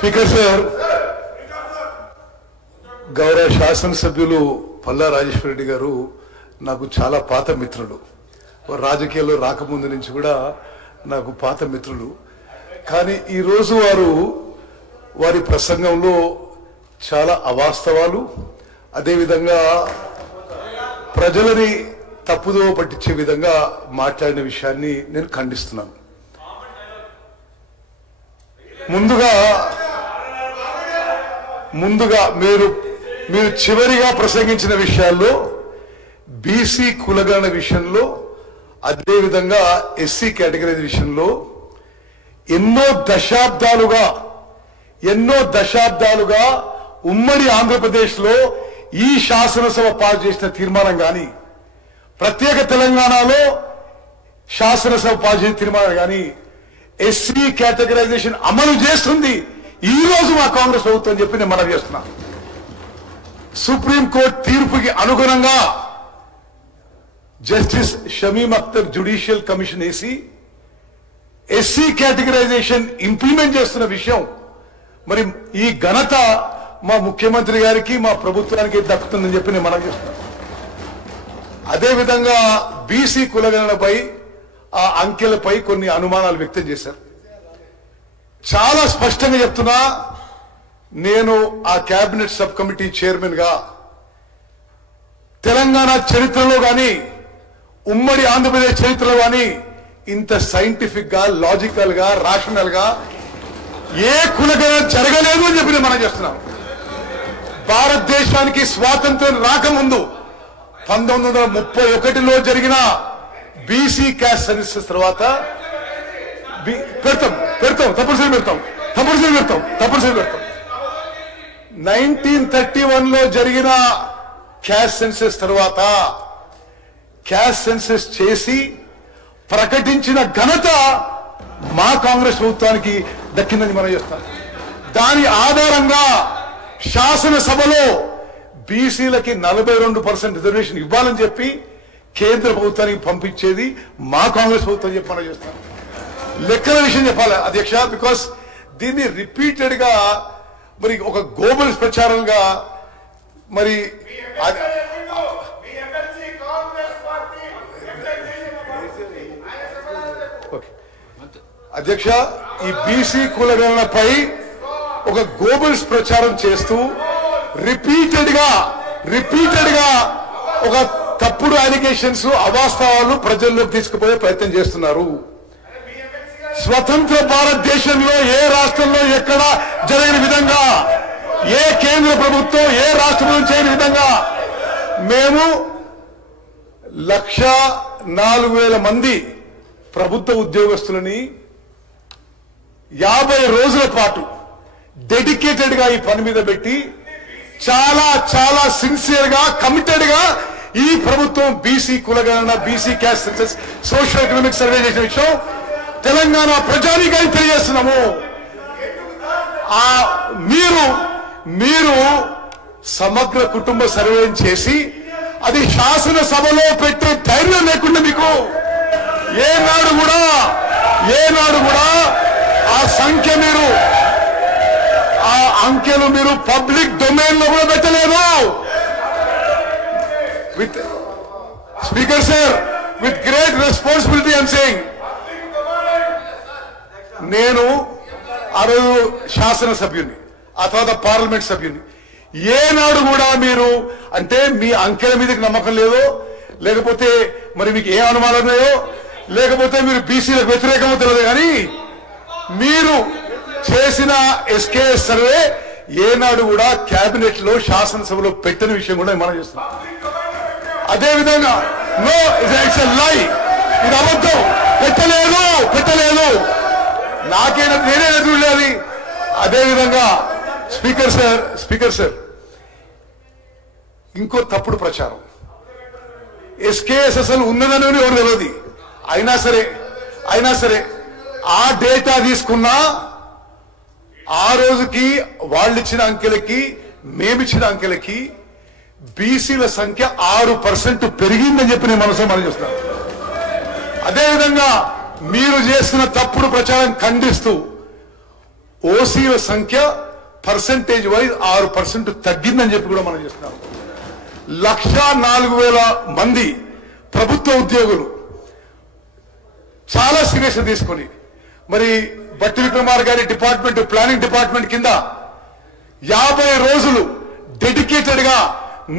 Speaker sir, గౌరవ శాసనసభ్యులు పల్లా రాజేశ్వర రెడ్డి గారు నాకు చాలా పాత మిత్రులు. రాజకీయాల్లో రాకముందు నుంచి కూడా నాకు పాత మిత్రులు. కానీ ఈరోజు వారి ప్రసంగంలో చాలా అవాస్తవాలు, అదేవిధంగా ప్రజలని తప్పుదోవ పట్టించే విధంగా మాట్లాడిన విషయాన్ని నేను ఖండిస్తున్నాను. ముందుగా మీరు చివరిగా ప్రసంగించిన విషయాల్లో బీసీ కులగణన విషయంలో, అదేవిధంగా ఎస్సీ కేటగిరీ విషయంలో ఎన్నో దశాబ్దాలుగా ఉమ్మడి ఆంధ్రప్రదేశ్లో ఈ శాసనసభ పాస్ చేసిన తీర్మానం కానీ, ప్రత్యేక తెలంగాణలో శాసనసభ పాస్ చేసిన తీర్మానం కానీ ఎస్సీ కేటగరైజేషన్ అమలు చేస్తుంది ఈ రోజు మా కాంగ్రెస్ ప్రభుత్వం చెప్పి నేను మనవి చేస్తున్నా. సుప్రీంకోర్టు తీర్పుకి అనుగుణంగా justice Shamim Akhtar judicial commission వేసి ఎస్సీ కేటగరైజేషన్ ఇంప్లిమెంట్ చేస్తున్న విషయం మరి ఈ ఘనత మా ముఖ్యమంత్రి గారికి, మా ప్రభుత్వానికి దక్కుతుందని చెప్పి నేను మనవి చేస్తున్నా. అదేవిధంగా బీసీ కులగణనపై, ఆ అంకెలపై కొన్ని అనుమానాలు వ్యక్తం చేశారు. చాలా స్పష్టంగా చెప్తున్నా, నేను ఆ కేబినెట్ సబ్ కమిటీ చైర్మన్ గా తెలంగాణ చరిత్రలో గాని, ఉమ్మడి ఆంధ్రప్రదేశ్ చరిత్రలో గాని ఇంత సైంటిఫిక్ గా, లాజికల్ గా, రాషనల్ గా ఏ కులగణన జరగలేదు అని చెప్పి మనం చేస్తున్నాం. భారతదేశానికి స్వాతంత్ర్యం రాకముందు 1931లో జరిగిన బీసీ క్యాస్ట్ సెన్సస్ తర్వాత తప్పనిసరి పెడతాం 1931లో జరిగిన క్యాస్ట్ సెన్సస్ తర్వాత క్యాస్ట్ సెన్సస్ చేసి ప్రకటించిన ఘనత మా కాంగ్రెస్ ప్రభుత్వానికి దక్కిందని మనం చేస్తాం. దాని ఆధారంగా శాసనసభలో బీసీలకి 42% రిజర్వేషన్ ఇవ్వాలని చెప్పి కేంద్ర ప్రభుత్వానికి పంపించేది మా కాంగ్రెస్ ప్రభుత్వం చెప్పి మనం చేస్తాం. లెక్కల విషయం చెప్పాలి అధ్యక్ష, బికాస్ దీన్ని రిపీటెడ్ గా మరి ఒక గ్లోబల్ ప్రచారంగా మరి అధ్యక్ష, ఈ బీసీ కులగణనపై ఒక గ్లోబల్స్ ప్రచారం చేస్తూ రిపీటెడ్ గా ఒక తప్పుడు అలిగేషన్స్, అవాస్తవాలు ప్రజల్లోకి తీసుకుపోయే ప్రయత్నం చేస్తున్నారు. స్వతంత్ర భారతదేశంలో ఏ రాష్ట్రంలో ఎక్కడ జరిగిన విధంగా, ఏ కేంద్ర ప్రభుత్వం ఏ రాష్ట్రం చేయని విధంగా మేము 104,000 మంది ప్రభుత్వ ఉద్యోగస్తులని 50 రోజుల పాటు డెడికేటెడ్ గా ఈ పని మీద పెట్టి చాలా సిన్సియర్ గా, కమిటెడ్ గా ఈ ప్రభుత్వం బీసీ కులగణన, BC caste census, social economic survey చేసిన విషయం తెలంగాణ ప్రజానీకానికి తెలియజేస్తున్నాము. మీరు సమగ్ర కుటుంబ సర్వే చేసి అది శాసనసభలో పెట్టే ధైర్యం లేకుండా మీకు ఏనాడు కూడా ఆ సంఖ్య ఆ అంకెలు మీరు పబ్లిక్ డొమైన్ లో కూడా పెట్టలేదు. Speaker sir, with great responsibility I'm saying, నేను ఆ రోజు శాసనసభ్యుని, ఆ తర్వాత పార్లమెంట్ సభ్యుని, ఏనాడు కూడా మీరు అంటే మీ అంకెల మీదకి నమ్మకం లేదో, లేకపోతే మరి మీకు ఏ అనుమానం ఉన్నాయో, లేకపోతే మీరు బీసీలకు వ్యతిరేకమో తెలియదు, కానీ మీరు చేసిన ఎస్కేఎస్ సర్వే ఏనాడు కూడా కేబినెట్ లో, శాసనసభలో పెట్టిన విషయం కూడా మనం చేస్తున్నాం. అదేవిధంగా నో ఇట్స్ ఎ లై, ఇది అబద్ధం, పెట్టలేదు నేనే చూడలేదు. అదేవిధంగా స్పీకర్ సార్ ఇంకో తప్పుడు ప్రచారం, ఎస్కేఎస్ అసలు ఉన్నదని ఎవరు తెలియదు. అయినా సరే ఆ డేటా తీసుకున్నా ఆ రోజుకి వాళ్ళు ఇచ్చిన అంకెలకి, మేమిచ్చిన అంకెలకి బీసీల సంఖ్య 6% పెరిగిందని చెప్పి నేను మనం చేస్తున్నాను. అదేవిధంగా మీరు చేస్తున్న తప్పుడు ప్రచారం ఖండిస్తూ ఓసీల సంఖ్య పర్సెంటేజ్ వైజ్ 6% తగ్గిందని చెప్పి కూడా మనం చేస్తున్నాం. 1,04,000 మంది ప్రభుత్వ ఉద్యోగులు చాలా సీరియస్ తీసుకొని మరి బట్టి విక్రమార్ గారి డిపార్ట్మెంట్ ప్లానింగ్ డిపార్ట్మెంట్ కింద 50 రోజులు డెడికేటెడ్ గా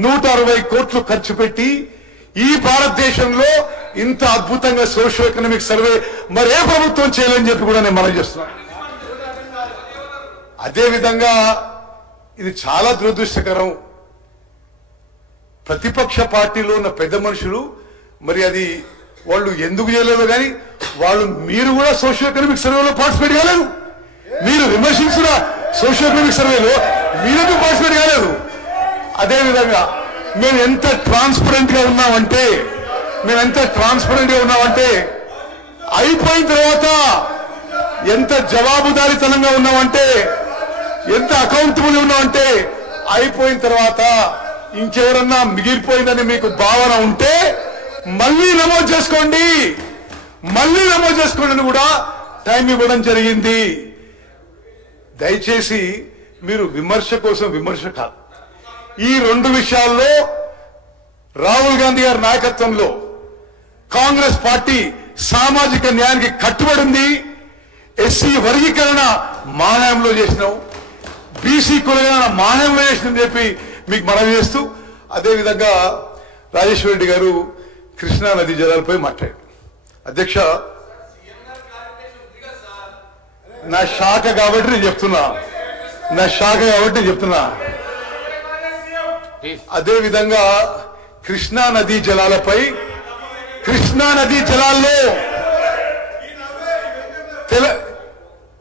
160 కోట్లు ఖర్చు పెట్టి ఈ భారతదేశంలో ఇంత అద్భుతంగా సోషియో ఎకనామిక్ సర్వే మరే ప్రభుత్వం చేయాలని చెప్పి కూడా నేను మనం చేస్తున్నాను. అదేవిధంగా ఇది చాలా దురదృష్టకరం. ప్రతిపక్ష పార్టీలో ఉన్న పెద్ద మనుషులు మరి అది వాళ్ళు ఎందుకు చేయలేదో కానీ మీరు కూడా సోషియో ఎకనామిక్ సర్వేలో పార్టిసిపేట్ కాలేదు. మీరు విమర్శించిన సోషియో ఎకనామిక్ సర్వేలో మీరెందుకు పార్టిసిపేట్ కాలేదు? అదేవిధంగా మేము ఎంత ట్రాన్స్పరెంట్ గా ఉన్నామంటే అయిపోయిన తర్వాత ఎంత జవాబుదారీతనంగా ఉన్నామంటే, ఎంత అకౌంటబుల్ ఉన్నామంటే, అయిపోయిన తర్వాత ఇంకెవరన్నా మిగిలిపోయిందని మీకు భావన ఉంటే మళ్ళీ నమోదు చేసుకోండి అని కూడా టైం ఇవ్వడం జరిగింది. దయచేసి మీరు విమర్శ కోసం విమర్శ కాదు. ఈ 2 విషయాల్లో రాహుల్ గాంధీ గారి నాయకత్వంలో కాంగ్రెస్ పార్టీ సామాజిక న్యాయానికి కట్టుబడి ఉంది. ఎస్సీ వర్గీకరణ మాన్యంలో చేసినాం, బీసీ కులగణన మాన్యంలో చేసిందని చెప్పి మీకు మనవి చేస్తూ, అదేవిధంగా రాజేశ్వర రెడ్డి గారు కృష్ణా నదీ జలాలపై మాట్లాడారు. అధ్యక్ష, నా శాఖ కాబట్టి నేను చెప్తున్నా. అదేవిధంగా కృష్ణా నదీ జలాల్లో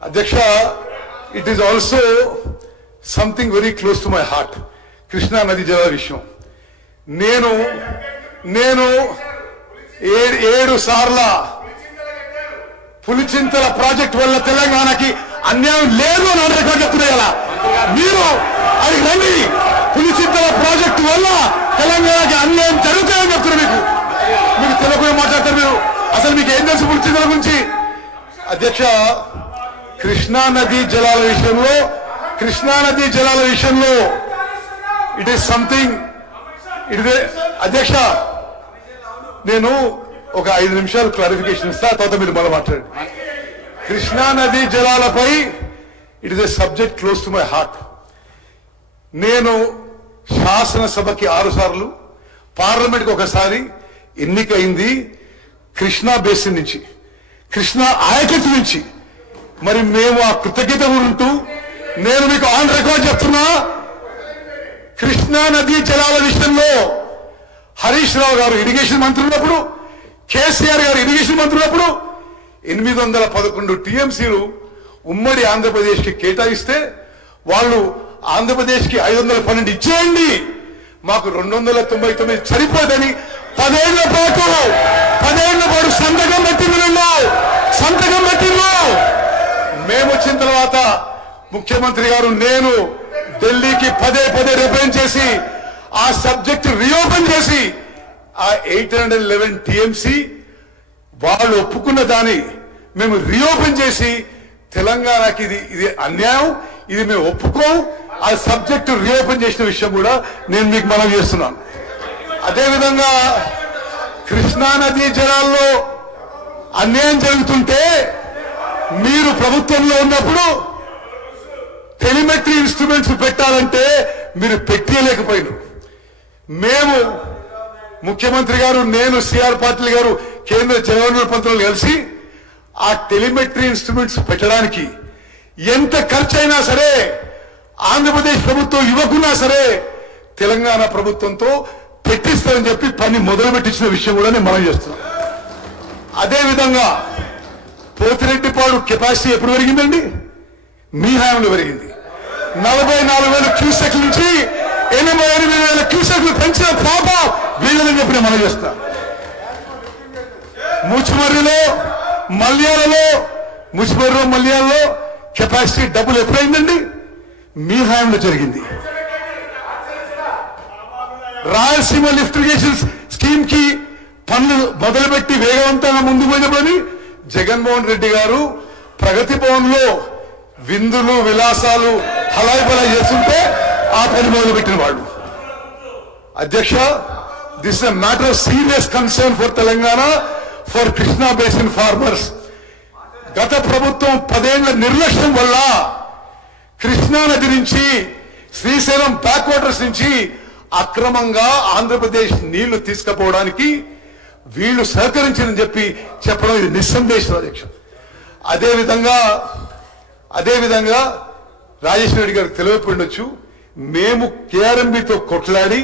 అధ్యక్ష, it is also something very close to my heart. Krishna నదీ జలాల విషయం నేను 7 సార్ల పులిచింతల ప్రాజెక్ట్ వల్ల తెలంగాణకి అన్యాయం లేదు అని రికార్డు చెప్తున్నాయి కదా. మీరు అది రండి, పులిచింతల ప్రాజెక్టు వల్ల తెలంగాణకి అన్యాయం జరుగుతాయని చెప్తున్నారు. మీకు తెలుగులో మాట్లాడతారు. మీరు అసలు మీకు ఏం తెలుసు పులిచింతల గురించి? అధ్యక్ష, కృష్ణా నదీ జలాల విషయంలో ఇట్ ఈస్ సంథింగ్. అధ్యక్ష, నేను ఒక 5 నిమిషాలు క్లారిఫికేషన్ ఇస్తా, తర్వాత మీరు మళ్ళీ మాట్లాడండి. కృష్ణా నదీ జలాలపై it is a subject close to my heart. నేను శాసనసభకి 6 సార్లు, పార్లమెంట్కి 1 సారి ఎన్నికైంది కృష్ణా బేసిన్ నుంచి, కృష్ణా ఆయకట్టు నుంచి. మరి మేము ఆ కృతజ్ఞత ఉంటూ నేను మీకు ఆన్ రికార్డ్ చెప్తున్నా, కృష్ణా నదీ జలాల విషయంలో హరీష్ రావు గారు ఇరిగేషన్ మంత్రి ఉన్నప్పుడు, కేసీఆర్ గారు ఇరిగేషన్ మంత్రి ఉన్నప్పుడు 811 టీఎంసీలు ఉమ్మడి ఆంధ్రప్రదేశ్ కి కేటాయిస్తే వాళ్ళు ఆంధ్రప్రదేశ్ కి 512 ఇచ్చేయండి, మాకు 299 సరిపోదని 10 ఏళ్ల పాటు సంతకం పెట్టిందో. మేము వచ్చిన తర్వాత ముఖ్యమంత్రి గారు నేను ఢిల్లీకి పదే రిప్రజెంట్ చేసి ఆ సబ్జెక్ట్ రీఓపెన్ చేసి ఆ 811 టీఎంసీ వాళ్ళు ఒప్పుకున్న దాన్ని మేము రీఓపెన్ చేసి తెలంగాణకి ఇది అన్యాయం, ఇది మేము ఒప్పుకోం, ఆ సబ్జెక్టు రీఓపెన్ చేసిన విషయం కూడా నేను మీకు మనవి చేస్తున్నాను. అదేవిధంగా కృష్ణా నదీ జలాల్లో అన్యాయం జరుగుతుంటే మీరు ప్రభుత్వంలో ఉన్నప్పుడు టెలిమెట్రీ ఇన్స్ట్రుమెంట్స్ పెట్టాలంటే మీరు పెట్టలేకపోయినారు. మేము ముఖ్యమంత్రి గారు, నేను, సిఆర్ పాటిల్ గారు, కేంద్ర జలవనరుల మంత్రులు కలిసి ఆ టెలిమెట్రీ ఇన్స్ట్రుమెంట్స్ పెట్టడానికి ఎంత ఖర్చు అయినా సరే ఆంధ్రప్రదేశ్ ప్రభుత్వం ఇవ్వకున్నా సరే తెలంగాణ ప్రభుత్వంతో పెట్టిస్తారని చెప్పి పని మొదలు పెట్టించిన విషయం కూడా నేను మనం చేస్తున్నాం. అదేవిధంగా పోతిరెడ్డిపాడు కెపాసిటీ ఎప్పుడు పెరిగిందండి? మీ హయాంలో పెరిగింది. 44,000 క్యూసెక్ల నుంచి 88,000 క్యూసెక్లు పెంచిన పాప వీళ్ళని చెప్పి నేను మనం చేస్తా. మల్యాలలో కెపాసిటీ డబుల్ ఎప్పుడైందండి? మీ హయాంలో జరిగింది. రాయలసీమ లిఫ్ట్ ఇరిగేషన్ స్కీమ్ కి పనులు మొదలుపెట్టి వేగవంతంగా ముందుకు పోయినప్పుడు జగన్మోహన్ రెడ్డి గారు ప్రగతి భవన్ లో విందులు విలాసాలు హలాయిబలా చేస్తుంటే ఆ పని మొదలుపెట్టిన వాళ్ళు. అధ్యక్ష, this is a matter of serious concern for Telangana, for Krishna basin farmers. గత ప్రభుత్వం 10 ఏళ్ల నిర్లక్ష్యం వల్ల కృష్ణా నది నుంచి శ్రీశైలం బ్యాక్ వాటర్స్ నుంచి అక్రమంగా ఆంధ్రప్రదేశ్ నీళ్లు తీసుకుపోవడానికి వీళ్లు సహకరించని చెప్పడం ఇది నిస్సందేశం అధ్యక్ష. అదేవిధంగా రాజేశ్వర రెడ్డి గారికి తెలియకపోయిండొచ్చు, మేము కేఆర్ఎంబితో కొట్లాడి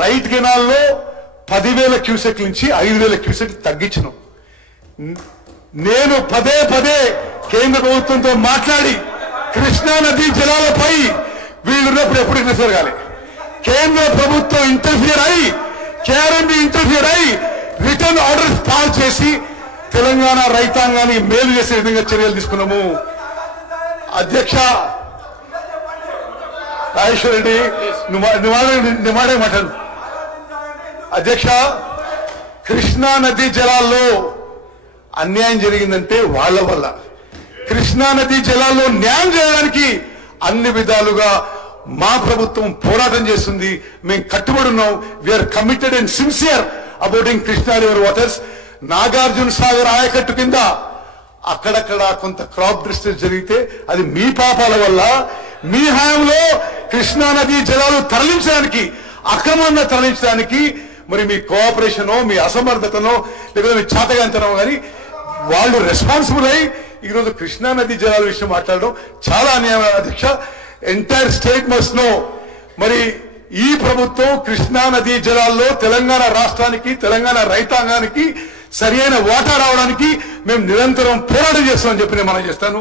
రైట్ కెనాల్లో 10,000 క్యూసెక్ నుంచి 5,000 క్యూసెక్ తగ్గించినాం. నేను పదే కేంద్ర ప్రభుత్వంతో మాట్లాడి కృష్ణా నదీ జలాలపై వీళ్ళున్నప్పుడు ఎప్పుడు ఇంటర్ఫియర్ కాలే. కేంద్ర ప్రభుత్వం ఇంటర్ఫియర్ అయి కేఆర్ఎంబి ఇంటర్ఫియర్ అయి రిటర్న్ ఆర్డర్స్ పాస్ చేసి తెలంగాణ రైతాంగానికి మేలు చేసే విధంగా చర్యలు తీసుకున్నాము. అధ్యక్ష రాజేశ్వర రెడ్డి నిమాడే మాట్లాడు. అధ్యక్ష, కృష్ణా నదీ జలాల్లో అన్యాయం జరిగిందంటే వాళ్ళ వల్ల. కృష్ణా నదీ జలాల్లో న్యాయం చేయడానికి అన్ని విధాలుగా మా ప్రభుత్వం పోరాటం చేస్తుంది. మేము కట్టుబడి ఉన్నాం. We are committed and sincere abouting Krishna river waters. Nagarjuna Sagar ఆయకట్టు కింద అక్కడక్కడ కొంత క్రాప్ డిస్ట్రెస్ జరిగితే అది మీ పాపాల వల్ల. మీ హయాంలో కృష్ణా నదీ జలాలు తరలించడానికి, అక్రమంగా తరలించడానికి మరి మీ కోఆపరేషనో మీ అసమర్థతనో లేకపోతే మీ చాతగాంతనో కానీ వాళ్ళు రెస్పాన్సిబుల్ అయి ఈరోజు కృష్ణా నదీ జలాల విషయం మాట్లాడడం చాలా అన్యాయం అధ్యక్ష. Entire state must know. మరి ఈ ప్రభుత్వం కృష్ణా నదీ జలాల్లో తెలంగాణ రాష్ట్రానికి, తెలంగాణ రైతాంగానికి సరైన వాటా రావడానికి మేము నిరంతరం పోరాటం చేస్తామని చెప్పి నేను మనం చేస్తాను.